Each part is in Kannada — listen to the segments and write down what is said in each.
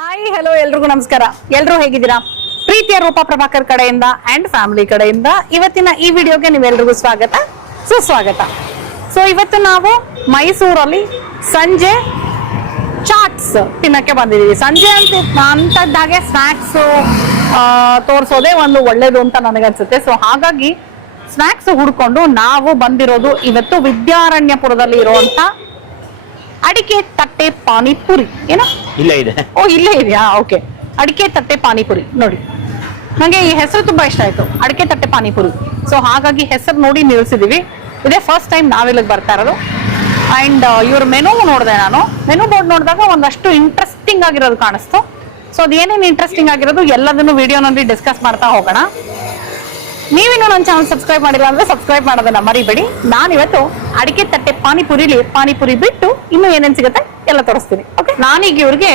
ಹಾಯ್ ಹಲೋ ಎಲ್ರಿಗೂ ನಮಸ್ಕಾರ. ಎಲ್ರು ಹೇಗಿದ್ದೀರಾ? ಪ್ರೀತಿಯ ರೂಪಾ ಪ್ರಭಾಕರ್ ಕಡೆಯಿಂದ ಅಂಡ್ ಫ್ಯಾಮಿಲಿ ಕಡೆಯಿಂದ ಇವತ್ತಿನ ಈ ವಿಡಿಯೋಗೆ ನೀವೆಲ್ರಿಗೂ ಸ್ವಾಗತ ಸುಸ್ವಾಗತ. ಸೊ ಇವತ್ತು ನಾವು ಮೈಸೂರಲ್ಲಿ ಸಂಜೆ ಚಾಟ್ಸ್ ತಿನ್ನಕ್ಕೆ ಬಂದಿದ್ದೀವಿ. ಸಂಜೆ ಅಂತದ್ದಾಗೆ ಸ್ನಾಕ್ಸ್ ತೋರಿಸೋದೇ ಒಂದು ಒಳ್ಳೇದು ಅಂತ ನನಗನ್ಸುತ್ತೆ. ಸೊ ಹಾಗಾಗಿ ಸ್ನಾಕ್ಸ್ ಹುಡ್ಕೊಂಡು ನಾವು ಬಂದಿರೋದು ಇವತ್ತು ವಿದ್ಯಾರಣ್ಯಪುರದಲ್ಲಿ ಇರುವಂತ ಅಡಿಕೆ ತಟ್ಟೆ ಪಾನಿಪುರಿ. ಏನೋ ಇಲ್ಲೇ ಇದೆ. ಓ ಇಲ್ಲೇ ಇದೆಯಾ? ಓಕೆ. ಅಡಿಕೆ ತಟ್ಟೆ ಪಾನಿಪುರಿ ನೋಡಿ, ನಂಗೆ ಈ ಹೆಸರು ತುಂಬಾ ಇಷ್ಟ ಆಯ್ತು, ಅಡಿಕೆ ತಟ್ಟೆ ಪಾನಿಪುರಿ. ಸೊ ಹಾಗಾಗಿ ಹೆಸರು ನೋಡಿ ನಿಲ್ಸಿದೀವಿ. ಇದೇ ಫಸ್ಟ್ ಟೈಮ್ ನಾವಿಲ್ಲಿಗೆ ಬರ್ತಾ ಇರೋದು. ಅಂಡ್ ಇವ್ರ ಮೆನು ನೋಡಿದೆ ನಾನು. ಮೆನು ಬೋರ್ಡ್ ನೋಡಿದಾಗ ಒಂದಷ್ಟು ಇಂಟ್ರೆಸ್ಟಿಂಗ್ ಆಗಿರೋದು ಕಾಣಿಸ್ತು. ಸೊ ಅದೇನೇನು ಇಂಟ್ರೆಸ್ಟಿಂಗ್ ಆಗಿರೋದು ಎಲ್ಲದನ್ನು ವಿಡಿಯೋನಲ್ಲಿ ಡಿಸ್ಕಸ್ ಮಾಡ್ತಾ ಹೋಗೋಣ. ನೀವಿನ್ನೂ ನನ್ನ ಚಾನಲ್ ಸಬ್ಸ್ಕ್ರೈಬ್ ಮಾಡಿಲ್ಲ ಅಂದ್ರೆ ಸಬ್ಸ್ಕ್ರೈಬ್ ಮಾಡೋದನ್ನ ಮರಿಬೇಡಿ. ನಾನಿವತ್ತು ಅಡಿಕೆ ತಟ್ಟೆ ಪಾನಿಪುರಿ ಬಿಟ್ಟು ಇನ್ನು ಏನೇನ್ ಸಿಗುತ್ತೆ ಎಲ್ಲ ತೋರಿಸ್ತೀನಿ. ಓಕೆ, ನಾನೀಗ ಇವ್ರಿಗೆ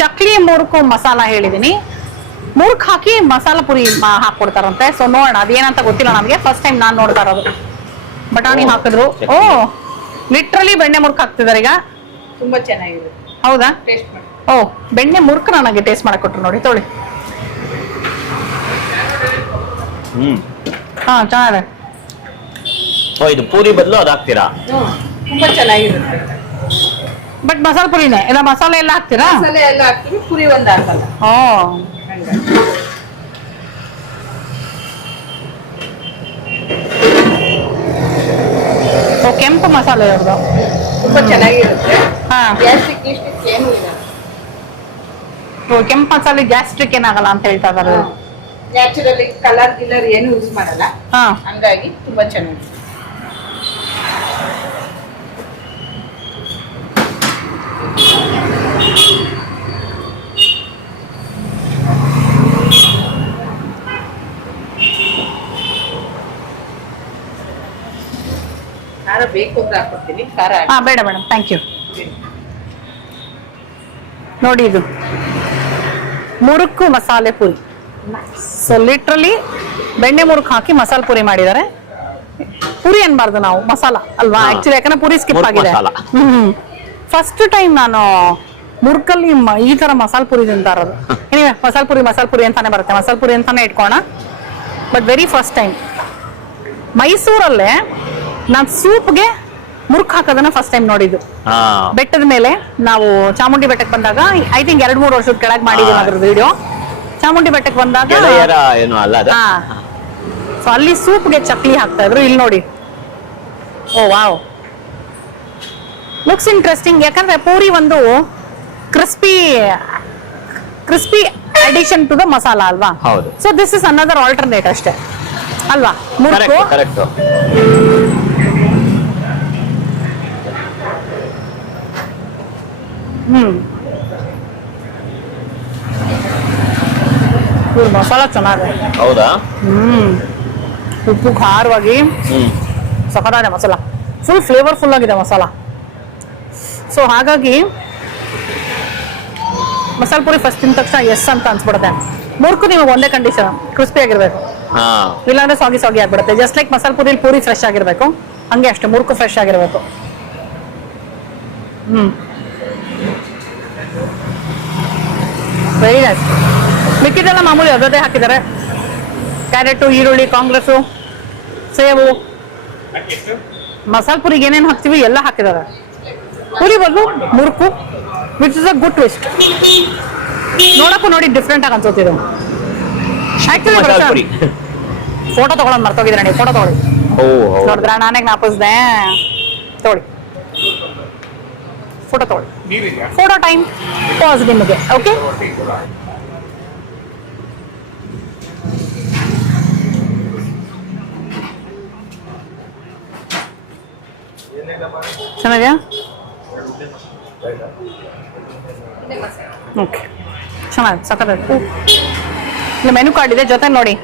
ಚಕ್ಲಿ ಮುರುಕು ಮಸಾಲ ಹೇಳಿದೀನಿ. ಮುರುಕ್ ಹಾಕಿ ಮಸಾಲ ಪುರಿ ಹಾಕೊಡ್ತಾರಂತೆ. ಸೊ ನೋಡೋಣ ಅದೇನಂತ ಗೊತ್ತಿಲ್ಲ ನನಗೆ, ಫಸ್ಟ್ ಟೈಮ್ ನಾನ್ ನೋಡ್ತಾ ಇರೋದು. ಬಟಾಣಿ ಹಾಕಿದ್ರು. ಓ ಲಿಟ್ರಲಿ ಬೆಣ್ಣೆ ಮುರುಕ್ ಹಾಕ್ತಿದಾರೆ ಈಗ. ತುಂಬಾ ಚೆನ್ನಾಗಿದೆ. ಹೌದಾ? ಟೇಸ್ಟ್ ಮಾಡಿ. ಓ ಬೆಣ್ಣೆ ಮುರುಕ್ ನನಗೆ ಟೇಸ್ಟ್ ಮಾಡಕ್ ಕೊಟ್ರು ನೋಡಿ, ತೊಳಿ. ಹಾ ಚೆನ್ನಾಗಿದೆ. ಓ ಇದು ಪೂರಿ ಬದಲು ಅದು ಹಾಕ್ತೀರಾ? ತುಂಬಾ ಚೆನ್ನಾಗಿರುತ್ತೆ. ಬಟ್ ಮಸಾಲ ಪುರಿನೇ ಇಲ್ಲ, ಮಸಾಲೆ ಎಲ್ಲ ಹಾಕ್ತೀರಾ? ಮಸಾಲೆ ಎಲ್ಲ ಹಾಕ್ತೀವಿ, ಪುರಿ ಒಂದು ಹಾಕಲ್ಲ. ಓ ಕೆಂಪು ಮಸಾಲೆ ಅವ್ರದ್ದು ತುಂಬಾ ಚೆನ್ನಾಗಿರುತ್ತೆ. ಹಾ. ಗ್ಯಾಸ್ಟ್ರಿಕ್ ಏನು ಇಲ್ಲ. ಕೆಂಪು ಮಸಾಲೆ ಗ್ಯಾಸ್ಟ್ರಿಕ್ ಏನಾಗಲ್ಲ ಅಂತ ಹೇಳ್ತಾ ಇದಾರೆ. ನ್ಯಾಚುರಲಿ ಕಲರ್ ಗಿಲ್ಲರ್ ಏನು ಯೂಸ್ ಮಾಡಲ್ಲ. ಹಾ ಹಂಗಾಗಿ ತುಂಬಾ ಚೆನ್ನಾಗಿದೆ. ಖಾರ ಬೇಕು ಅಂತ ಹಾಕ್ಕೊಡ್ತೀನಿ. ಖಾರ ಹಾಕಿ. ಹಾ ಬೇಡ ಮೇಡಮ್, ಥ್ಯಾಂಕ್ ಯು. ನೋಡಿ ಇದು ಮುರುಕು ಮಸಾಲೆ ಪುರಿ. ಸೊ ಲಿಟ್ರಲಿ ಬೆಣ್ಣೆ ಮುರುಕು ಹಾಕಿ ಮಸಾಲ ಪುರಿ ಮಾಡಿದ್ದಾರೆ. ಪುರಿ ಅನ್ಬಾರ್ದು ನಾವು, ಮಸಾಲ ಅಲ್ವಾ ಆಕ್ಚುಲಿ, ಯಾಕಂದ್ರೆ ಪುರಿ ಸ್ಕಿಪ್ ಮುರುಕ್ ಆಗಿದೆ. ಮಸಾಲ. ಫಸ್ಟ್ ಟೈಮ್ ನಾನು ಮುರುಕಲ್ಲಿ ಈ ತರ ಮಸಾಲ ಪುರಿ ತಿಂತಾ ಇರೋದು. ಏನಿವೆ ಮಸಾಲ ಪುರಿ ಅಂತಾನೆ ಬರುತ್ತೆ, ಮಸಾಲ ಪುರಿ ಅಂತಾನೆ ಇಟ್ಕೋಣ. ಬಟ್ ವೆರಿ ಫಸ್ಟ್ ಟೈಮ್ ಮೈಸೂರಲ್ಲೇ ನಾನು ಸೂಪ್ಗೆ ಮುರುಕ್ ಹಾಕೋದನ್ನ ಫಸ್ಟ್ ಟೈಮ್ ನೋಡಿದ್ದು. ಬೆಟ್ಟದ ಮೇಲೆ ನಾವು ಚಾಮುಂಡಿ ಬೆಟ್ಟಕ್ಕೆ ಬಂದಾಗ, ಐ ಥಿಂಕ್ 2-3 ವರ್ಷದ ಕೆಳಗೆ ಮಾಡಿದ್ದೀವಿ ಅದ್ರ ವಿಡಿಯೋ. ಚಾಮುಂಡಿ ಬೆಟ್ಟಕ್ಕೆ ಬಂದಾಗ ಏನು ಅಲ್ಲ ಅದು. ಸೊ ಅಲ್ಲಿ ಸೂಪ್ಗೆ ಚಕ್ಲಿ ಹಾಕ್ತಾ ಇದ್ರು. ಇಲ್ಲಿ ನೋಡಿ, ಓ ವಾವ್, ಲುಕ್ಸ್ ಇಂಟ್ರೆಸ್ಟಿಂಗ್. ಯಾಕಂದ್ರೆ ಪೂರಿ ಒಂದು crispy addition to the masala ಅಲ್ವಾ? ಹೌದು. So this is another alternate ಅಷ್ಟೇ ಅಲ್ವಾ ಮುರುಕು? ಕರೆಕ್ಟ್. ಮಸಾಲ ಚೆನ್ನಾಗಿದೆ. ಹೌದಾ? ಉಪ್ಪು ಖಾರವಾಗಿ ಸಖತ್ತಾಗಿದೆ ಮಸಾಲ. ಫುಲ್ ಫ್ಲೇವರ್ಫುಲ್ ಆಗಿದೆ ಮಸಾಲ. ಸೊ ಹಾಗಾಗಿ ಮಸಾಲ ಪುರಿ ಫಸ್ಟ್ ತಿಂದ ತಕ್ಷಣ ಎಸ್ ಅಂತ ಅನ್ಸ್ಬಿಡುತ್ತೆ. ಮುರುಕು ನಿಮಗೆ ಒಂದೇ ಕಂಡೀಷನ್, ಕ್ರಿಸ್ಪಿ ಆಗಿರ್ಬೇಕು, ಇಲ್ಲಾಂದ್ರೆ ಸಾಗಿ ಆಗ್ಬಿಡುತ್ತೆ. Just like masala puri fresh ಆಗಿರ್ಬೇಕು, ಹಂಗೆ ಅಷ್ಟೇ ಮುರುಕು ಫ್ರೆಶ್ ಆಗಿರ್ಬೇಕು. Very nice. ಮಿಕ್ಕಿದೆಲ್ಲ ಮಾಮೂಲಿ ಅದೇ ಹಾಕಿದ್ದಾರೆ. ಕ್ಯಾರೆಟು, ಈರುಳ್ಳಿ, ಕಾಂಗ್ರೆಸ್ಸು, ಸೇವು. ಮಸಾಲ ಪುರಿಗೆ ಏನೇನು ಹಾಕ್ತೀವಿ ಎಲ್ಲ ಹಾಕಿದ್ದಾರೆ. ಪುರಿ ಬದಲು murukku, which is a good twist. ನೋಡಕ್ಕೂ ನೋಡಿ ಡಿಫ್ರೆಂಟ್ ಆಗಿ ಅನ್ಸೋತಿದ್ದು. ಆಕ್ಚುಲಿ ಫೋಟೋ ತಗೊಳೋದು ಮರ್ತೋಗಿದ್ರೆ ನೀವು, ಫೋಟೋ ತಗೊಳ್ಳಿ. ನೋಡಿದ್ರ ನಾನೇ ಜ್ಞಾಪಿಸ್ದೆ. ತಗೊಳ್ಳಿ ಫೋಟೋ ತಗೊಳ್ಳಿ. ಫೋಟೋ ಟೈಮ್ ಪಾಸ್ ನಿಮಗೆ. ಓಕೆ, ಚೆನ್ನಾಗಿದೆಯಾ? ಓಕೆ, ಚೆನ್ನಾಗಿ ಸಖತ್ತಾಯ್ತು. ಇಲ್ಲ ಮೆನು ಕಾರ್ಡ್ ಇದೆ ಜೊತೆ ನೋಡಿ,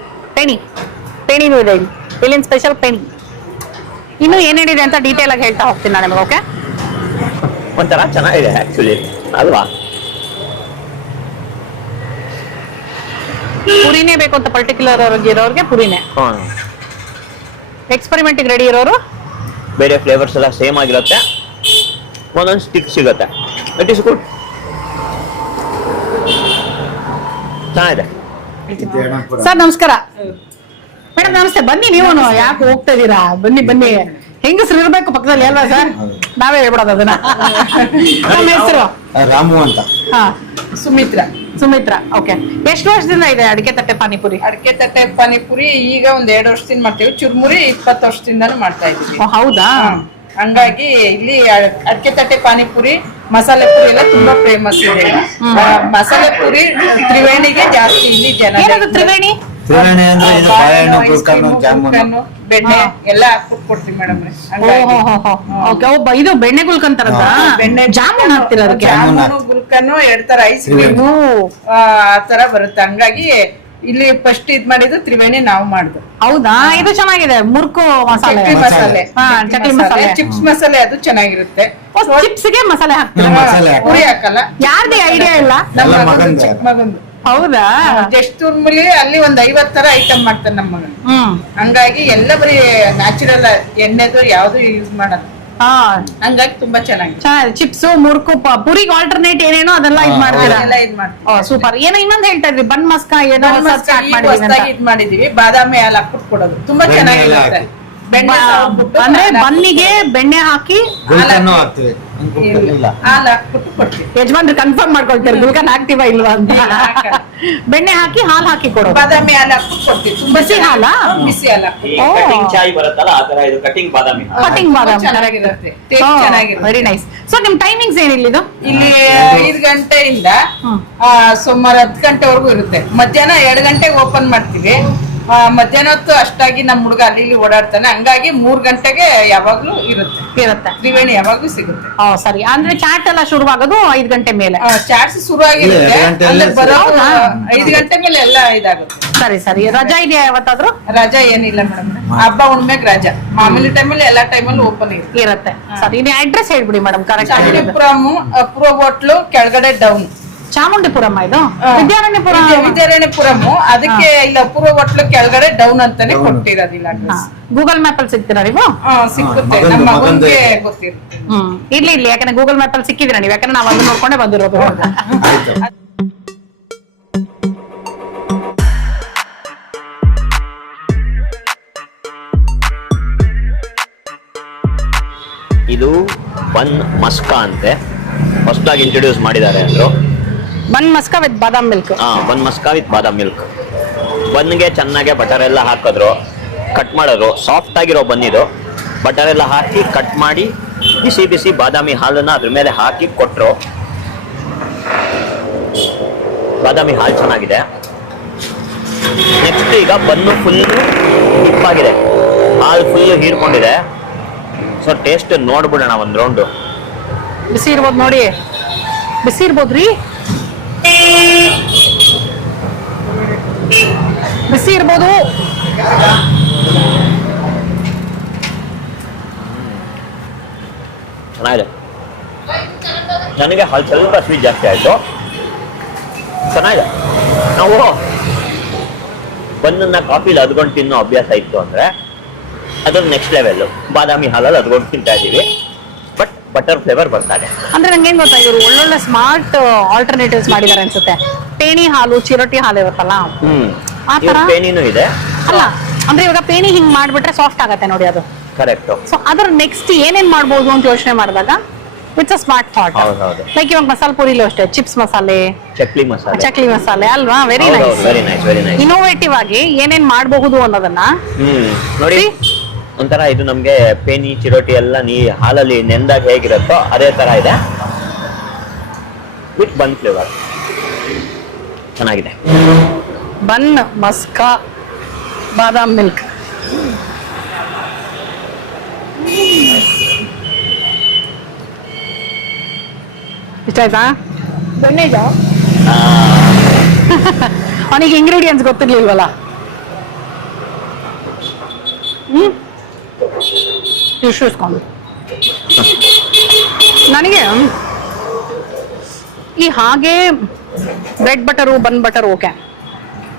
ಪೇಣಿನೂ ಇದೆ ಇಲ್ಲಿ. ಇಲ್ಲಿನ ಸ್ಪೆಷಲ್ ಪೇಣಿ. ಇನ್ನು ಏನೇನಿದೆ ಅಂತ ಡೀಟೇಲ್ ಆಗಿ ಹೇಳ್ತಾ ಹೋಗ್ತೀನಿ ನಾನು ನಿಮಗೆ. ಓಕೆ, ಒಂಥರ ಚೆನ್ನಾಗಿದೆ ಆಕ್ಚುಲಿ ಅಲ್ವಾ? ಪುರಿನೇ ಬೇಕು ಅಂತ ಪರ್ಟಿಕ್ಯುಲರ್ ಇರೋರಿಗೆ ಪುರಿನೇ. ಎಕ್ಸ್ಪೆರಿಮೆಂಟಿಗೆ ರೆಡಿ ಇರೋರು ಬೇರೆ ಫ್ಲೇವರ್ಸ್ ಎಲ್ಲ ಸೇಮ್ ಆಗಿರುತ್ತೆ, ಒಂದೊಂದು ಸ್ಟಿಕ್ ಸಿಗುತ್ತೆ. It is good. ಚೆನ್ನಾಗಿದೆ. ಸರ್ ನಮಸ್ಕಾರ. ಮೇಡಮ್ ನಮಸ್ತೆ. ಬನ್ನಿ ನೀವು ಯಾಕೆ ಹೋಗ್ತಾ ಇದೀರಾ? ಬನ್ನಿ ಬನ್ನಿ. ಹೆಂಗಸ್ರು ಇರ್ಬೇಕು ಪಕ್ಕದಲ್ಲಿ ಅಲ್ವಾ ಸರ್? ನಾವೇ ಹೇಳ್ಬಿಡೋದು ಅದನ್ನ. ನಮ್ಮ ಹೆಸರು ರಾಮು ಅಂತ. ಹಾ, ಸುಮಿತ್ರಾ. ಸುಮಿತ್ರಾ. ಓಕೆ. ಎಷ್ಟು ವರ್ಷದಿಂದ ಇದೆ ಅಡಿಕೆ ತಟ್ಟೆ ಪಾನಿಪುರಿ? ಅಡಿಕೆ ತಟ್ಟೆ ಪಾನಿಪುರಿ ಈಗ ಒಂದ್ 2 ವರ್ಷದಿಂದ ಮಾಡ್ತೀವಿ. ಚುರ್ಮುರಿ 20 ವರ್ಷದಿಂದಾನು ಮಾಡ್ತಾ ಇದೀವಿ. ಓ, ಹೌದಾ? ಹಂಗಾಗಿ ಇಲ್ಲಿ ಅಡಿಕೆ ತಟ್ಟೆ ಪಾನಿಪುರಿ, ಮಸಾಲೆ ಪುರಿ ಎಲ್ಲ ತುಂಬಾ ಫೇಮಸ್ ಇದೆ. ಮಸಾಲೆ ಪುರಿ ತ್ರಿವೇಣಿಗೆ ಜಾಸ್ತಿ ಇಲ್ಲಿ ಜನ. ಏನದು ತ್ರಿವೇಣಿ? ತ್ರಿವೇಣಿ ಅಂದ್ರೆ ಇದು ಬಾಳೆಹಣ್ಣು, ಗುಲ್ಕನ್ನು, ಜಾಮೂನು, ಬೆಣ್ಣೆ ಎಲ್ಲ ಕೊಡ್ತೀವಿ ಮೇಡಮ್. ಓಕೆ. ಇದು ಬೆಣ್ಣೆ ಗುಲ್ಕಂತಾರದ? ಬೆಣ್ಣೆ ಜಾಮೂನ್ ಹಾಕ್ತಿರ ಅದಕ್ಕೆ? ಜಾಮೂನು ಗುಲ್ಕನ್ನು 2 ತರ ಐಸ್ ಕ್ರೀಮು ಆ ತರ ಬರುತ್ತೆ. ಹಂಗಾಗಿ ಇಲ್ಲಿ ಫಸ್ಟ್ ಇದ್ ಮಾಡಿದ್ದು ತ್ರಿವೇಣಿ ನಾವು ಮಾಡುದು. ಹೌದಾ? ಇದು ಚೆನ್ನಾಗಿದೆ. ಮುರ್ಕು ಮಸಾಲೆ, ಚಕ್ಲಿ ಮಸಾಲೆ, ಹಾ, ಚಕ್ಲಿ ಮಸಾಲೆ, ಚಿಪ್ಸ್ ಮಸಾಲೆ ಅದು ಚೆನ್ನಾಗಿರುತ್ತೆ. ಚಿಪ್ಸ್ ಗೆ ಮಸಾಲೆ ಹಾಕ್ತೀರಾ? ಮಸಾಲೆ ಹಾಕ್ತೀವಿ. ಪುರಿ ಹಾಕಲ್ಲ. ಯಾರ್ದೇ ಐಡಿಯಾ ಇಲ್ಲ. ನಮ್ಮ ಎಲ್ಲ ಮಗಂದು, ಮಗಂದು. ಚಿಕ್ಕ ಮಗಂದು. ಹೌದಾ? ಜಸ್ಟ್ ತುರ್ಮುಲಿ ಅಲ್ಲಿ ಒಂದ್ 50 ತರ ಐಟಮ್ ಮಾಡ್ತಾನೆ ನಮ್ಮ ಮಗನ್. ಹ್ಮ್. ಹಂಗಾಗಿ ಎಲ್ಲ ಬರೀ ನ್ಯಾಚುರಲ್ ಎಣ್ಣೆದು ಯಾವ್ದು ಯೂಸ್ ಮಾಡಲ್ಲ. ಹಾ, ಹಂಗಾಗಿ ತುಂಬಾ ಚೆನ್ನಾಗಿದೆ. ಚೆನ್ನಾಗಿದೆ. ಚಿಪ್ಸ್, ಮುರ್ಕು, ಪುರಿಗೆ ಆಲ್ಟರ್ನೇಟ್ ಏನೇನೋ ಅದೆಲ್ಲ ಇದ್ ಮಾಡ್ತೀರಾ? ಎಲ್ಲ ಇದ್ ಮಾಡ್ತೀವಿ. ಸೂಪರ್. ಏನೋ ಇನ್ನೊಂದ್ ಹೇಳ್ತಾ ಇದ್ರಿ, ಬನ್ ಮಸ್ಕ ಏನೋ ಸ್ಟಾರ್ಟ್ ಈಗ ಮಾಡಿದೀವಿ ಅಂತ. ಹೊಸ್ದಾಗಿ ಇದ್ ಮಾಡಿದೀವಿ. ಬಾದಾಮಿ ಹಾಲು ಹಾಕ್ಬಿಟ್ಟು ಕೊಡೋದು ತುಂಬಾ ಬೆಣ್ಣೆ ಎಲ್ಲ ಚೆನ್ನಾಗಿರುತ್ತೆ. ಹಾಕಿ. ಬೆಣ್ಣೆ ಸಾವ್ಬಿಟ್ಟು ಅಂದ್ರೆ ಹಾಲು ಬನ್ನಿಗೆ ಬೆಣ್ಣೆ ಹಾಕಿ ಗುಲ್ಕನ್ನು ಹಾಕ್ತಿವಿ. ಇಲ್ಲ ಹಾಲು ಹಾಕ್ಬಿಟ್ಟು ಕೊಡ್ತೀವಿ. ಯಜಮಾನ್ರು ಕನ್ಫರ್ಮ್ ಮಾಡ್ಕೊಳ್ತಾರೆ ಗುಲ್ಕನ್ ಹಾಕ್ತಿವಾ ಇಲ್ವಾ ಅಂತ. ಇಲ್ಲ, ಹಾಕಲ್ಲ. ಬೆಣ್ಣೆ ಹಾಕಿ ಹಾಲು ಹಾಕಿ ಕೊಡೋದು. ಬಾದಾಮಿ ಹಾಲು ಹಾಕ್ಬಿಟ್ಟು ಕೊಡ್ತೀವಿ. ತುಂಬಾ ಬಿಸಿ ಹಾಲಾ? ಬಿಸಿ ಹಾಲು ಹಾಕ್ಬಿಟ್ಟು. ಈ ಕಟಿಂಗ್ ಚಾಯ್ ಬರುತ್ತಲ್ಲ ಆ ತರ ಇದು ಕಟಿಂಗ್ ಬಾದಾಮಿ. ಕಟಿಂಗ್ ಬಾದಾಮ್. ಚೆನ್ನಾಗಿರುತ್ತೆ. ಟೇಸ್ಟ್ ಚೆನ್ನಾಗಿರುತ್ತೆ. Very nice. ಸೊ ನಿಮ್ ಟೈಮಿಂಗ್ಸ್ ಏನಿಲ್ಲಿದು? ಇಲ್ಲಿ 5 ಗಂಟೆಯಿಂದ ಹ್ಮ್. ಸುಮಾರು 10 ಗಂಟೆವರೆಗೂ ಇರುತ್ತೆ. ಮಧ್ಯಾಹ್ನ 2 ಗಂಟೆಗೆ ಓಪನ್ ಮಾಡ್ತೀವಿ. ಮಧ್ಯಾಹ್ನ ಹೊತ್ತು ಅಷ್ಟಾಗಿ ನಮ್ ಹುಡುಗ ಅಲ್ಲಿ ಇಲ್ಲಿ ಓಡಾಡ್ತಾನೆ. ಹಂಗಾಗಿ 3 ಗಂಟೆಗೆ ಯಾವಾಗ್ಲೂ ಇರುತ್ತೆ. ತ್ರಿವೇಣಿ ಯಾವಾಗ್ಲೂ ಸಿಗುತ್ತೆ. ಸರಿ. ಅಂದ್ರೆ ಚಾಟ್ ಎಲ್ಲ ಶುರುವಾಗೋದು 5 ಗಂಟೆ ಮೇಲೆ? ಚಾಟ್ಸ್ ಶುರು ಆಗಿರುತ್ತೆ. ಇಲ್ಲ, 2 ಗಂಟೆಯಲ್ಲೇ ಅಲ್ಲಿ ಬರೋದು ಹೌದಾ? 5 ಗಂಟೆ ಮೇಲೆ ಎಲ್ಲ ಇದಾಗುತ್ತೆ. ಸರಿ ಸರಿ. ರಜಾ ಇದೆಯಾ ಯಾವತ್ತಾದ್ರೂ? ರಜಾ ಏನಿಲ್ಲ ಮೇಡಮ್. ಹಬ್ಬ ಹುಣ್ಮೆಗ್ ರಜಾ. ಮಾಮೂಲಿ ಟೈಮಲ್ಲಿ ಎಲ್ಲಾ ಟೈಮಲ್ಲೂ ಓಪನ್ ಇರುತ್ತೆ. ಸರಿ. ನೀವು ಅಡ್ರೆಸ್ ಹೇಳ್ಬಿಡಿ ಮೇಡಮ್ ಕರೆಕ್ಟ್ ಆಗಿ. ಚಾಮುಂಡಿಪುರಂ ಅಪ್ರೋ ಹೋಟ್ಲು ಕೆಳಗಡೆ ಡೌನ್. ಚಾಮುಂಡಿಪುರಂ ಇದು? ವಿದ್ಯಾರಣ್ಯಪುರ? ವಿದ್ಯಾರಣ್ಯಪುರಂ. ಅದಕ್ಕೆ ಇಲ್ಲ ಅಪೂರ್ವ ಹೋಟ್ಲು ಕೆಳಗಡೆ ಡೌನ್ ಅಂತಾನೆ ಕೊಟ್ಟಿರೋದಿಲ್ಲ ಅಡ್ರೆಸ್. ಗೂಗಲ್ ಮ್ಯಾಪ್ ಅಲ್ಲಿ ಸಿಗ್ತೀರಾ ನೀವು? ಸಿಕ್ಕುತ್ತೆ. ಮಗಂದು- ನಮ್ಮ ಮಗಂದು ಮಗನ್ಗೆ ಗೊತ್ತಿರುತ್ತೆ. ಇರ್ಲಿ ಇರ್ಲಿ, ಯಾಕಂದ್ರೆ ಗೂಗಲ್ ಮ್ಯಾಪ್ ಅಲ್ಲಿ ಸಿಕ್ಕಿದ್ದೀರಾ ನೀವು, ಯಾಕಂದ್ರೆ ನಾವು ಅದನ್ನ ನೋಡ್ಕೊಂಡೇ ಬಂದಿರೋದು. ಆಯ್ತು. ಇದು ಬನ್ ಮಸ್ಕಾ ಅಂತೆ, ಹೊಸದಾಗಿ ಇಂಟ್ರೊಡ್ಯೂಸ್ ಮಾಡಿದ್ದಾರೆ ಅಂದ್ರು. ಬನ್ ಮಸ್ಕಾ with badam milk. Bun ಮಸ್ಕಾ with badam milk. ಬನ್ಗೆ ಚೆನ್ನಾಗೆ ಬಟರ್ ಎಲ್ಲ ಹಾಕಿದ್ರು, ಕಟ್ ಮಾಡೋದು. ಸಾಫ್ಟ್ ಆಗಿರೋ ಬನ್ನಿದು. ಬಟರ್ ಎಲ್ಲ ಹಾಕಿ ಕಟ್ ಮಾಡಿ ಬಿಸಿ ಬಿಸಿ ಬಾದಾಮಿ ಹಾಲನ್ನ ಅದ್ರ ಮೇಲೆ ಹಾಕಿ ಕೊಟ್ರು. ಬಾದಾಮಿ ಹಾಲು ಚೆನ್ನಾಗಿದೆ. ನೆಕ್ಸ್ಟ್ ಈಗ ಬನ್ನು ಫುಲ್ಲು ಹಿಪ್ಪಾಗಿದೆ, ಹಾಲು ಫುಲ್ಲು ಹೀರ್ಕೊಂಡಿದೆ. ಸೊ ಟೇಸ್ಟ್ ನೋಡ್ಬಿಡೋಣ ಒಂದ್ ರೌಂಡು. ಬಿಸಿ ಇರ್ಬೋದು ನೋಡಿ, ಬಿಸಿ ಇರ್ಬೋದ್ರಿ, ಬಿಸಿ ಇರ್ಬೋದು. ಚೆನ್ನಾಗಿದೆ. ನನಗೆ ಹಾಲು ಸ್ವಲ್ಪ ಸ್ವೀಟ್ ಜಾಸ್ತಿ ಆಯಿತು. ಚೆನ್ನಾಗಿದೆ. ನಾವು ಬನ್ನನ್ನ ಕಾಫಿಲಿ ಅದ್ಕೊಂಡು ತಿನ್ನೋ ಅಭ್ಯಾಸ ಇತ್ತು ಅಂದರೆ ಅದೊಂದು ನೆಕ್ಸ್ಟ್ ಲೆವೆಲ್ಲು. ಬಾದಾಮಿ ಹಾಲಲ್ಲಿ ಅದ್ಕೊಂಡು ತಿಂತಾ ಇದ್ದೀವಿ, ಬಟ್ ಬಟರ್ ಫ್ಲೇವರ್ ಬರ್ತಾ ಇದೆ. ಅಂದ್ರೆ ನಂಗೆ ಏನ್ ಗೊತ್ತಾ, ಇವರು ಒಳ್ಳೊಳ್ಳೆ ಸ್ಮಾರ್ಟ್ ಆಲ್ಟರ್ನೇಟಿವ್ಸ್ ಮಾಡಿದ್ದಾರೆ ಅನ್ಸುತ್ತೆ. ಪೇಣಿ ಹಾಲು, ಚಿರೋಟಿ ಹಾಲು ಇರುತ್ತಲ್ಲ ಆ ತರ. ಪೇನಿನೂ ಇದೆ. ಅಲ್ಲ ಅಂದ್ರೆ ಇವಾಗ ಪೇಣಿ ಹಿಂಗ್ ಮಾಡ್ಬಿಟ್ರೆ ಸಾಫ್ಟ್ ಆಗತ್ತೆ ನೋಡಿ ಅದು. ಕರೆಕ್ಟು. ಸೊ ಅದ್ರ ನೆಕ್ಸ್ಟ್ ಏನೇನ್ ಮಾಡ್ಬೋದು ಅಂತ ಯೋಚನೆ ಮಾಡಿದಾಗ ಇಟ್ಸ್ ಅ ಸ್ಮಾರ್ಟ್ ಥಾಟ್. ಹೌದೌದು. ಲೈಕ್ ಇವಾಗ ಮಸಾಲೆ ಪುರಿಲೂ ಅಷ್ಟೇ, ಚಿಪ್ಸ್ ಮಸಾಲೆ, ಚಕ್ಲಿ ಮಸಾಲೆ, ಚಕ್ಲಿ ಮಸಾಲೆ ಅಲ್ವಾ? ವೆರಿ ಹೌದೌದು, nice. Very nice, very nice. Innovative ಆಗಿ ಏನೇನ್ ಮಾಡಬಹುದು ಅನ್ನೋದನ್ನ ನೋಡಿ. ಒಂಥರ ಇದು ನಮ್ಗೆ ಪೇನಿ ಚಿರೋಟಿ ಎಲ್ಲ ಹಾಲಲ್ಲಿ ನೆಂದಾಗ ಹೇಗಿರುತ್ತೋ ಅದೇ ತರ ಇದೆ, ವಿತ್ ಬನ್ ಫ್ಲೇವರ್. ಚೆನ್ನಾಗಿದೆ. ಬನ್ ಮಸ್ಕಾ ಬಾದಾಮ್ ಮಿಲ್ಕ್. ಇಷ್ಟ ಆಯ್ತಾ? ಅವನಿಗೆ ಇಂಗ್ರೀಡಿಯೆಂಟ್ಸ್ ಗೊತ್ತಿರ್ಲಿಲ್ವಲ್ಲ. ಇಸ್ಕೊಂಡು ನನಗೆ ಈ ಹಾಗೆ ಬ್ರೆಡ್ ಬಟರು, ಬನ್ ಬಟರ್ ಓಕೆ.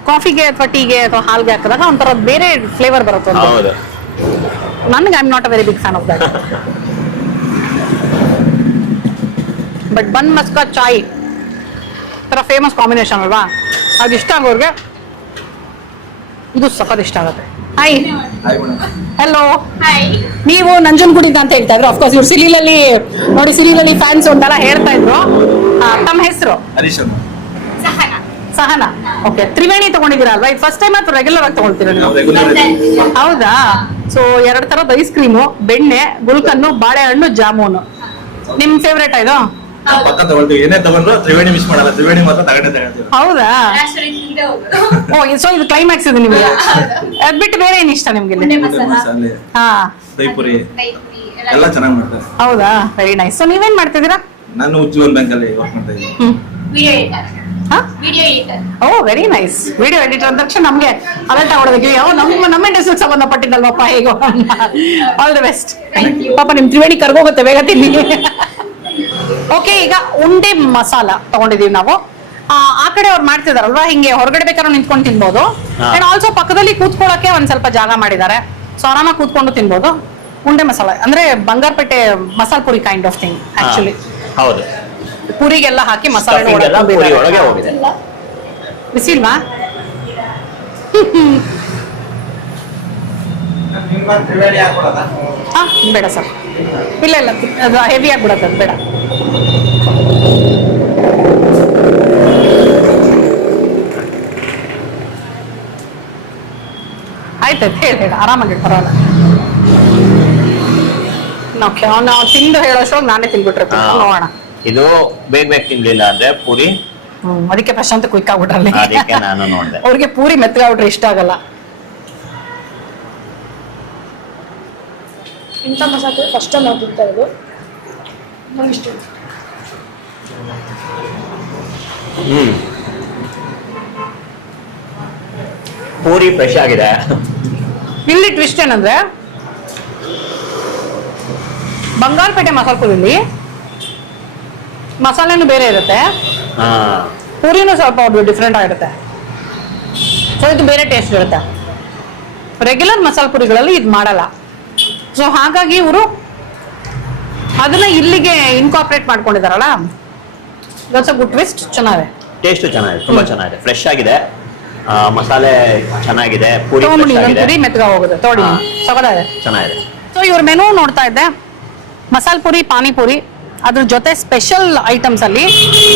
ಕಾಫಿಗೆ ಅಥವಾ ಟೀಗೆ ಅಥವಾ ಹಾಲ್ಗೆ ಹಾಕಿದಾಗ ಒಂಥರ ಬೇರೆ ಫ್ಲೇವರ್ ಬರುತ್ತೆ. ಹೌದು. ನನಗೆ I am not a very big fan of that. But bun maska chai ತರ ಫೇಮಸ್ ಕಾಂಬಿನೇಷನ್ ಅಲ್ವಾ? ಅದು ಇಷ್ಟ ಆಗೋರ್ಗೆ ಇದು ಸಖತ್ ಇಷ್ಟ ಆಗುತ್ತೆ. ಹಾಯ್ ಹಲೋ, ನೀವು ನಂಜನಗೂಡಿ ಅಂತ ಹೇಳ್ತಾ ಇದ್ರು. ಅಫ್ಕೋರ್ಸ್ ಇವ್ರು ಸಿಲಿಲಲ್ಲಿ ನೋಡಿ, ಸಿಲಿಲಲ್ಲಿ ಫ್ಯಾನ್ಸ್ ಅಂತೆಲ್ಲ ಹೇಳ್ತಾ ಇದ್ರು. ತಮ್ಮ ಹೆಸರು? ಸಹನಾ. ಓಕೆ, ತ್ರಿವೇಣಿ ತಗೊಂಡಿದ್ದೀರಾ ಅಲ್ವಾ? ಇದು ಫಸ್ಟ್ ಟೈಮ್ ಅಥವಾ ರೆಗ್ಯುಲರ್ ಆಗಿ ತಗೊಳ್ತೀರಾ ನೀವು? ಹೌದಾ? ಸೊ 2 ತರದ ಐಸ್ ಕ್ರೀಮು, ಬೆಣ್ಣೆ, ಗುಲ್ಕನ್ನು, ಬಾಳೆಹಣ್ಣು, ಜಾಮೂನು. ನಿಮ್ ಫೇವ್ರೇಟ್ ಇದು? ಪಕ್ಕ ತಗೊಳ್ತೀವಿ, ಏನೇ ತಗೊಂಡ್ರು ತ್ರಿವೇಣಿ ಮಿಸ್ ಮಾಡಲ್ಲ, ತ್ರಿವೇಣಿ ಮಾತ್ರ ತಗೊಂಡ್ತೀವಿ. ಹೌದಾ? ಓ, ಸೊ ಇದು ಕ್ಲೈಮ್ಯಾಕ್ಸ್ ಇದೆ ನಿಮ್ಗೆ. ಅದ್ ಬಿಟ್ಟು ಬೇರೆ ಏನ್ ಇಷ್ಟ ನಿಮ್ಗೆ? ಹಾ, ದೈಪುರಿ ಎಲ್ಲ ಚೆನ್ನಾಗಿ ಮಾಡ್ತಾರೆ. ಹೌದಾ? Very nice. ಸೊ ನೀವೇನ್ ಮಾಡ್ತಿದ್ದೀರಾ? ನಾನು ಉಜ್ಜೀವನ್ ಬ್ಯಾಂಕ್ ಅಲ್ಲಿ ವರ್ಕ್ ಮಾಡ್ತಾ ಇದ್ದೀನಿ. ಓ, ವೆರಿ ನೈಸ್. ವಿಡಿಯೋ ಎಡಿಟರ್ ಅಂದ ತಕ್ಷಣ ನಮ್ಗೆ ಅಲರ್ಟ್ ಆಗೋದಕ್ಕೆ ನಮ್ಮ ಇಂಡಸ್ಟ್ರಿಗೆ ಸಂಬಂಧಪಟ್ಟಿದ್ದಲ್ವಪ್ಪ. ಹೇಗೋ ಆಲ್ ದಿ ಬೆಸ್ಟ್. ಪಾಪ ನಿಮ್ ತ್ರಿವೇಣಿ ಕರ್ಗೋಗುತ್ತೆ, ಬೇಗ ತಿನ್ನಿ. ಓಕೆ, ಈಗ ಉಂಡೆ ಮಸಾಲ ತಗೊಂಡಿದೀವಿ ನಾವು. ಆ ಕಡೆ ಅವ್ರು ಮಾಡ್ತಿದಾರಲ್ವಾ, ಹಿಂಗೆ ಹೊರಗಡೆ ಬೇಕಾದ್ರೂ ನಿಂತ್ಕೊಂಡು ತಿನ್ಬೋದು. ಅಂಡ್ ಆಲ್ಸೋ ಪಕ್ಕದಲ್ಲಿ ಕೂತ್ಕೊಳ್ಳೋಕೆ ಒಂದ್ ಸ್ವಲ್ಪ ಜಾಗ ಮಾಡಿದ್ದಾರೆ, ಸೊ ಆರಾಮಾಗಿ ಕೂತ್ಕೊಂಡು ತಿನ್ಬೋದು. ಉಂಡೆ ಮಸಾಲ ಅಂದ್ರೆ Bangarapete masala puri kind of thing actually. ಹೌದು, ಪುರಿಗೆಲ್ಲ ಹಾಕಿ ಮಸಾಲೆ ಪುರಿ ಒಳಗೆ ಹೋಗಿದೆ. ಬಿಸಿಲ್ವಾ? ಬೇಡ ಸರ್, ಇಲ್ಲ ಇಲ್ಲ, ಅದು ಹೆವಿ ಆಗ್ಬಿಡತ್ತೆ, ಅದು ಬೇಡ. ಆಯ್ತಾಯ್ತು, ಹೇಳಿ ಆರಾಮಾಗಿ, ಪರವಾಗಿಲ್ಲ. ನಾವು ತಿಂದು ಹೇಳೋಷ್ಟೊಳಗೆ ನಾನೇ ತಿನ್ಬಿಟ್ಟಿರ್ತೀನಿ, ನೋಡೋಣ. ಇದು ಬೇಗ ತಿನ್ಲಿಲ್ಲ ಅಂದ್ರೆ ಪೂರಿ, ಅದಕ್ಕೆ ಪ್ರಶಾಂತ್ ಕ್ವಿಕ್ ಆಗ್ಬಿಟ್ರಲ್ಲಿ. ಅದಕ್ಕೆ ನಾನು ನೋಡಿದೆ. ಅವ್ರಿಗೆ ಪೂರಿ ಮೆತ್ತಗಾಗ್ಬಿಟ್ರೆ ಇಷ್ಟ ಆಗಲ್ಲ. ಇಂಥ ಮಸಾಲೆ ಫಸ್ಟ್ ನಾವು ತಿಂತಾ ಇರೋದು, ನನಗೆ ಇಷ್ಟ. ಪೂರಿ ಫ್ರೆಶ್ ಆಗಿದೆ. ಇಲ್ಲಿ ಟ್ವಿಸ್ಟ್ ಏನಂದ್ರೆ, ಬಂಗಾರಪೇಟೆ ಮಸಾಲ ಪುರಿಲಿ ಮಸಾಲೆನೂ ಬೇರೆ ಇರುತ್ತೆ, ಪೂರಿನೂ ಸ್ವಲ್ಪ ಡಿಫ್ರೆಂಟ್ ಆಗಿರುತ್ತೆ. ಸೊ ಇದು ಬೇರೆ ಟೇಸ್ಟ್ ಇರುತ್ತೆ. ರೆಗ್ಯುಲರ್ ಮಸಾಲ ಪುರಿಗಳಲ್ಲಿ ಇದು ಮಾಡಲ್ಲ. ಸೊ ಹಾಗಾಗಿ ಇವರು ಅದನ್ನ ಇಲ್ಲಿಗೆ ಇನ್ಕಾರ್ಪೊರೇಟ್ ಮಾಡ್ಕೊಂಡಿದಾರಲ್ಲ, ದಟ್ಸ್ ಅ ಗುಡ್ ಟ್ವಿಸ್ಟ್. ಚೆನ್ನಾಗಿದೆ, ಟೇಸ್ಟ್ ಚೆನ್ನಾಗಿದೆ, ತುಂಬಾ ಚೆನ್ನಾಗಿದೆ, ಫ್ರೆಶ್ ಆಗಿದೆ, ಮಸಾಲೆ ಚೆನ್ನಾಗಿದೆ, ಪೂರಿ ಪುರಿ ಮೆತ್ತಗ ಹೋಗುತ್ತೆ. ತೋಡಿ ಸಗದಾಗಿದೆ, ಚೆನ್ನಾಗಿದೆ. ಸೊ ಇವ್ರ ಮೆನು ನೋಡ್ತಾ ಇದ್ದೆ, ಮಸಾಲ ಪುರಿ, ಪಾನಿಪುರಿ, ಅದ್ರ ಜೊತೆ ಸ್ಪೆಷಲ್ ಐಟಮ್ಸ್ ಅಲ್ಲಿ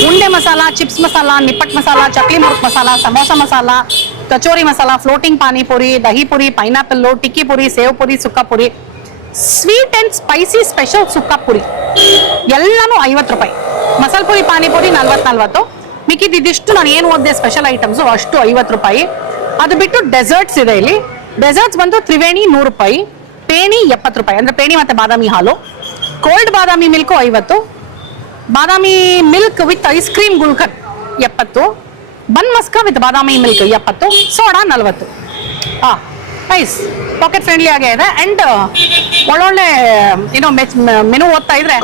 ಉಂಡೆ masala, chips masala, nippat masala, chakli murukku masala, samosa masala, kachori masala, floating panipuri, dahi puri, pineapple, tikki puri, sev puri, sukka puri, sweet and spicy special sukka puri, ಎಲ್ಲಾನು 50 ರೂಪಾಯಿ. ಮಸಾಲ ಪುರಿ, ಪಾನಿಪುರಿ 40. ಮಿಕ್ಕಿದಿಷ್ಟು ನಾನು ಏನು ಓದಿದೆ ಸ್ಪೆಷಲ್ ಐಟಮ್ಸ್ ಅಷ್ಟು 50 ರೂಪಾಯಿ. ಅದು ಬಿಟ್ಟು ಡೆಸರ್ಟ್ಸ್ ಇದೆ ಇಲ್ಲಿ. ಡೆಸರ್ಟ್ಸ್ ಬಂದು ತ್ರಿವೇಣಿ 100 ರೂಪಾಯಿ, ಪೇಣಿ 70 ರೂಪಾಯಿ, ಅಂದ್ರೆ ಪೇಣಿ ಮತ್ತೆ ಬಾದಾಮಿ ಹಾಲು, ಕೋಲ್ಡ್ ಬಾದಾಮಿ ಮಿಲ್ಕ್ 50, ಬಾದಾಮಿ ಮಿಲ್ಕ್ ವಿತ್ ಐಸ್ ಕ್ರೀಮ್ ಗುಲ್ಕನ್ 70, ಬನ್ ಮಸ್ಕ ವಿತ್ ಬಾದಾಮಿ milk 70, soda 40. Nice, pocket friendly ಆಗೇ ಇದೆ. ಅಂಡ್ ಒಳ್ಳೊಳ್ಳೆ ಏನೋ ಮೆನು ಓದ್ತಾ ಇದ್ರೆ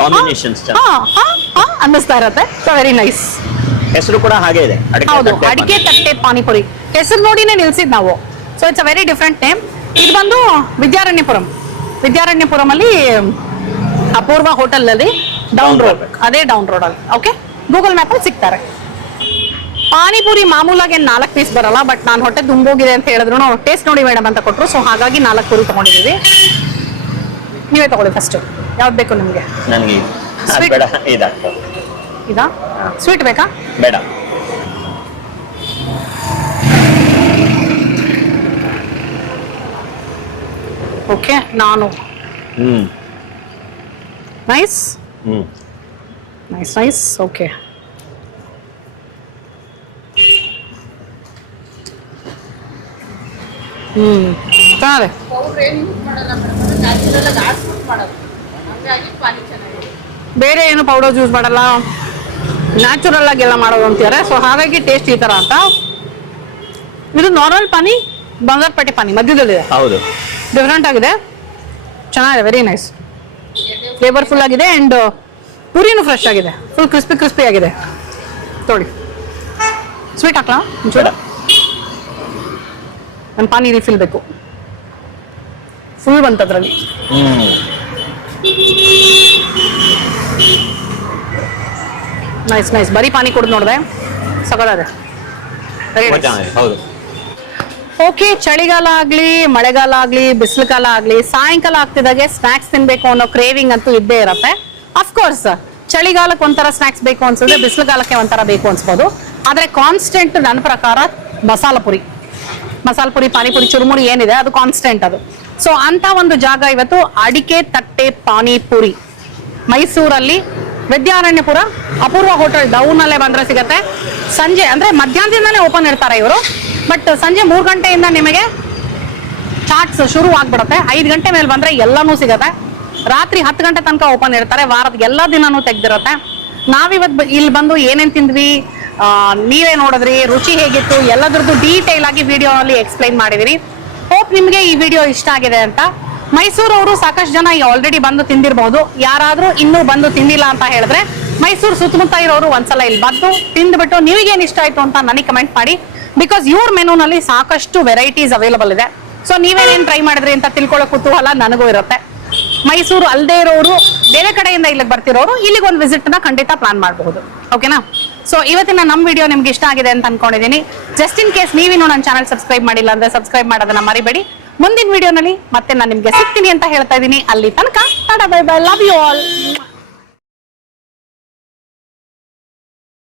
ಅನ್ನಿಸ್ತಾ ಇರತ್ತೆ. So very nice. ಹೆಸರು ಕೂಡ ಹಾಗೆ ಇದೆ, ಹೌದು, ಅಡಿಕೆ ತಟ್ಟೆ ಪಾನಿಪುರಿ. ಹೆಸರು ನೋಡಿನೇ ನಿಲ್ಸಿದ್ ನಾವು. So it's a very different name. ಇದು ಬಂದು ವಿದ್ಯಾರಣ್ಯಪುರಂ ಅಲ್ಲಿ ಅಪೂರ್ವ ಹೋಟೆಲ್ ಅಲ್ಲಿ ಡೌನ್ ರೋಡ್, ಅದೇ ಡೌನ್ ರೋಡ್ ಅಲ್ಲಿ. ಓಕೆ, ಗೂಗಲ್ ಮ್ಯಾಪ್ ಅಲ್ಲಿ ಸಿಗ್ತಾರೆ. ಪಾನಿಪುರಿ ಮಾಮೂಲಾಗಿ 4 ಪೀಸ್ ಬರಲ್ಲ, ಬಟ್ ನಾನು ಹೊಟ್ಟೆ ತುಂಬೋಗಿದೆ ಅಂತ ಹೇಳಿದ್ರು ಟೇಸ್ಟ್ ನೋಡಿ ಮೇಡಮ್ ಅಂತ ಕೊಟ್ಟರು. ಸೊ ಹಾಗಾಗಿ 4 ಪುರಿ ತಗೊಂಡಿದ್ದೀವಿ. ನೀವೇ ತಗೊಳ್ಳಿ ಫಸ್ಟ್, ಯಾವ್ದು ಬೇಕು ನಿಮಗೆ? ನನಗೆ ಇದಾ ಸ್ವೀಟ್ ಬೇಕಾ? ಬೇಡ. ಓಕೆ, ನಾನು ನೈಸ್ ನೈಸ್ ನೈಸ್. ಓಕೆ, ಚೆನ್ನಾಗಿದೆ. ಬೇರೆ ಏನು ಪೌಡರ್ಸ್ ಯೂಸ್ ಮಾಡಲ್ಲ, ನ್ಯಾಚುರಲ್ ಆಗಿ ಎಲ್ಲ ಮಾಡೋದು ಅಂತಾರೆ. ಸೊ ಹಾಗಾಗಿ ಟೇಸ್ಟ್ ಈ ತರ ಅಂತ. ಇದು ನಾರ್ಮಲ್ ಪಾನಿ, ಬಂಗಾರಪೇಟೆ ಪಾನಿ ಮಧ್ಯದಲ್ಲಿದೆ. ಹೌದು, ಡಿಫ್ರೆಂಟ್ ಆಗಿದೆ, ಚೆನ್ನಾಗಿದೆ, ವೆರಿ ನೈಸ್, ಫ್ಲೇವರ್ಫುಲ್ ಆಗಿದೆ. ಅಂಡ್ ಪುರಿನೂ ಫ್ರೆಶ್ ಆಗಿದೆ, ಫುಲ್ ಕ್ರಿಸ್ಪಿ ಆಗಿದೆ. ತೊಳಿ, ಸ್ವೀಟ್ ಹಾಕ್ಲಾ? ನನ್ನ ಪಾನಿ ರಿಫಿಲ್ ಬೇಕು. ಫುಲ್ ಬಂತದ್ರಲ್ಲಿ. Nice nice. ಬರೀ ಪಾನಿ ಕುಡಿದು ನೋಡಿದೆ, ಸಗದಾದೆ. ತುಂಬಾ ಚೆನ್ನಾಗಿದೆ. ಹೌದು. ಓಕೆ, ಚಳಿಗಾಲ ಆಗ್ಲಿ ಮಳೆಗಾಲ ಆಗ್ಲಿ ಬಿಸಿಲು ಕಾಲ ಆಗ್ಲಿ ಸಾಯಂಕಾಲ ಆಗ್ತಿದಾಗೆ ಸ್ನಾಕ್ಸ್ ತಿನ್ಬೇಕು ಅನ್ನೋ ಕ್ರೇವಿಂಗ್ ಅಂತೂ ಇದ್ದೇ ಇರತ್ತೆ. ಅಫ್ಕೋರ್ಸ್ ಚಳಿಗಾಲಕ್ಕೆ ಒಂಥರ ಸ್ನಾಕ್ಸ್ ಬೇಕು ಅನ್ಸಿದ್ರೆ ಬಿಸಿಲು ಕಾಲಕ್ಕೆ ಒಂಥರ ಬೇಕು ಅನ್ಸ್ಬೋದು. ಆದ್ರೆ ಕಾನ್ಸ್ಟೆಂಟ್ ನನ್ನ ಪ್ರಕಾರ ಮಸಾಲ ಪುರಿ, ಪಾನಿಪುರಿ, ಚುರುಮುರಿ ಏನಿದೆ ಅದು ಕಾನ್ಸ್ಟೆಂಟ್ ಅದು. ಸೊ ಅಂತ ಒಂದು ಜಾಗ ಇವತ್ತು ಅಡಿಕೆ ತಟ್ಟೆ ಪಾನಿಪುರಿ ಮೈಸೂರಲ್ಲಿ ವಿದ್ಯಾರಣ್ಯಪುರ ಅಪೂರ್ವ ಹೋಟೆಲ್ ಡೌನ್ ಅಲ್ಲೇ ಬಂದ್ರೆ ಸಿಗತ್ತೆ. ಸಂಜೆ ಅಂದ್ರೆ ಮಧ್ಯಾಹ್ನದಿಂದಾನೇ ಓಪನ್ ಇರ್ತಾರೆ ಇವರು, ಬಟ್ ಸಂಜೆ 3 ಗಂಟೆಯಿಂದ ನಿಮಗೆ ಚಾಟ್ಸ್ ಶುರು ಆಗ್ಬಿಡುತ್ತೆ. 5 ಗಂಟೆ ಮೇಲೆ ಬಂದ್ರೆ ಎಲ್ಲಾನು ಸಿಗತ್ತೆ. ರಾತ್ರಿ 10 ಗಂಟೆ ತನಕ ಓಪನ್ ಇರ್ತಾರೆ. ವಾರದ ಎಲ್ಲಾ ದಿನಾನು ತೆಗ್ದಿರುತ್ತೆ. ನಾವಿವತ್ತು ಇಲ್ಲಿ ಬಂದು ಏನೇನ್ ತಿಂದ್ವಿ, ನೀವೇ ನೋಡಿದ್ರಿ, ರುಚಿ ಹೇಗಿತ್ತು ಎಲ್ಲದ್ರದ್ದು ಡೀಟೇಲ್ ಆಗಿ ವಿಡಿಯೋನಲ್ಲಿ ಎಕ್ಸ್ಪ್ಲೈನ್ ಮಾಡಿದೀನಿ. ಹೋಪ್ ನಿಮ್ಗೆ ಈ ವಿಡಿಯೋ ಇಷ್ಟ ಆಗಿದೆ ಅಂತ. ಮೈಸೂರವರು ಸಾಕಷ್ಟು ಜನ ಆಲ್ರೆಡಿ ಬಂದು ತಿಂದಿರಬಹುದು. ಯಾರಾದ್ರೂ ಇನ್ನೂ ಬಂದು ತಿಂದಿಲ್ಲ ಅಂತ ಹೇಳಿದ್ರೆ ಮೈಸೂರು ಸುತ್ತಮುತ್ತ ಇರೋರು ಒಂದ್ಸಲ ಇಲ್ಲಿ ಬಂದು ತಿಂದ್ಬಿಟ್ಟು ನಿಮಗೇನ್ ಇಷ್ಟ ಆಯ್ತು ಅಂತ ನನಗೆ ಕಮೆಂಟ್ ಮಾಡಿ. ಬಿಕಾಸ್ ಇವ್ರ ಮೆನುನಲ್ಲಿ ಸಾಕಷ್ಟು ವೆರೈಟೀಸ್ ಅವೈಲಬಲ್ ಇದೆ. ಸೊ ನೀವೇನೇನ್ ಟ್ರೈ ಮಾಡಿದ್ರಿ ಅಂತ ತಿಳ್ಕೊಳ್ಳೋ ಕುತೂಹಲ ನನಗೂ ಇರುತ್ತೆ. ಮೈಸೂರು ಅಲ್ಲದೆ ಇರೋರು, ಬೇರೆ ಕಡೆಯಿಂದ ಇಲ್ಲಿಗೆ ಬರ್ತಿರೋರು ಇಲ್ಲಿಗೆ ಒಂದು ವಿಸಿಟ್ ನ ಖಂಡಿತ ಪ್ಲಾನ್ ಮಾಡಬಹುದು. ಓಕೆನಾ? ಸೊ ಇವತ್ತಿನ ನಮ್ಮ ವಿಡಿಯೋ ನಿಮ್ಗೆ ಇಷ್ಟ ಆಗಿದೆ ಅಂತ ಅನ್ಕೊಂಡಿದ್ದೀನಿ. ಜಸ್ಟ್ ಇನ್ ಕೇಸ್ ನೀವಿನ್ನೂ ನನ್ನ ಚಾನಲ್ ಸಬ್ಸ್ಕ್ರೈಬ್ ಮಾಡಿಲ್ಲ ಅಂದ್ರೆ ಸಬ್ಸ್ಕ್ರೈಬ್ ಮಾಡೋದನ್ನ ಮರಿಬೇಡಿ. ಮುಂದಿನ ವಿಡಿಯೋನಲ್ಲಿ ಮತ್ತೆ ನಾನು ನಿಮ್ಗೆ ಸಿಗ್ತೀನಿ ಅಂತ ಹೇಳ್ತಾ ಇದ್ದೀನಿ. ಅಲ್ಲಿ ತನಕ tata bye bye, love you all.